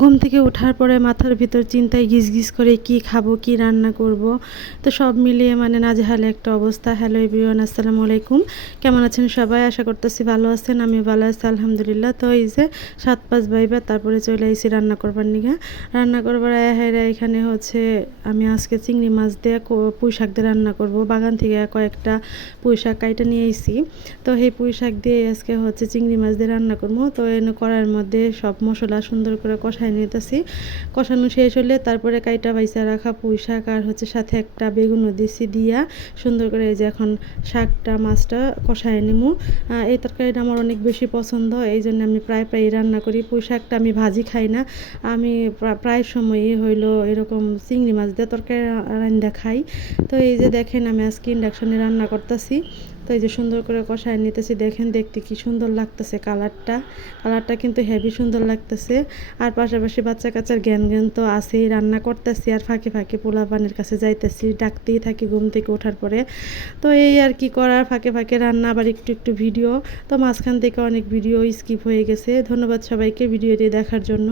ঘুম থেকে ওঠার পরে মাথার ভিতর চিন্তায় গিজ করে কি খাবো কি রান্না করব, তো সব মিলিয়ে মানে নাজেহাল একটা অবস্থা। হ্যালো এভরিওয়ান, আসসালামু আলাইকুম। কেমন আছেন সবাই? আশা করতেছি ভালো আছেন। আমি ভালো আছি আলহামদুলিল্লাহ। তো এই যে 7-5 বাইবা তারপরে চলে আইছি রান্না করবার নিগা। রান্না করবার এখানে হচ্ছে আমি আজকে চিংড়ি মাছ দিয়ে পুঁই শাক দিয়ে রান্না করব। বাগান থেকে কয়েকটা পুঁই শাক কাইটা নিয়ে আইছি। তো এই পুঁই শাক দিয়ে আজকে হচ্ছে চিংড়ি মাছ দিয়ে রান্না করবো। তো এনে কড়াইয়ের মধ্যে সব মশলা সুন্দর করে কষাই নিতেছি। কষানো শেষ হলে তারপরে কাইটা বাইসা রাখা পুঁই শাক আর হচ্ছে সাথে একটা বেগুনও দিছি, দিয়া সুন্দর করে এই যে এখন শাকটা মাছটা কষাই নিমু। এই তরকারিটা আমার অনেক বেশি পছন্দ, এই জন্য আমি প্রায় রান্না করি। পুঁই শাকটা আমি ভাজি খাই না, আমি প্রায় সময়ই হইলো এরকম চিংড়ি মাছ দিয়ে তরকারি রান্না খাই। তো এই যে দেখেন আমি আজকে ইন্ডাকশনে রান্না করতেছি। তো এই যে সুন্দর করে কষায় নিতেছি, দেখেন দেখতে কি সুন্দর লাগতেছে। কালারটা কিন্তু হেভি সুন্দর লাগতেছে। আর পাশাপাশি বাচ্চা কাচ্চার জ্ঞান তো আছেই, রান্না করতেছি আর ফাঁকে ফাঁকে পোলা পানির কাছে যাইতেছি, ডাকতেই থাকি ঘুম থেকে ওঠার পরে। তো এই আর কি করার, ফাঁকে ফাঁকে রান্না আবার একটু ভিডিও। তো মাঝখান থেকে অনেক ভিডিও স্কিপ হয়ে গেছে। ধন্যবাদ সবাইকে ভিডিওটি দেখার জন্য।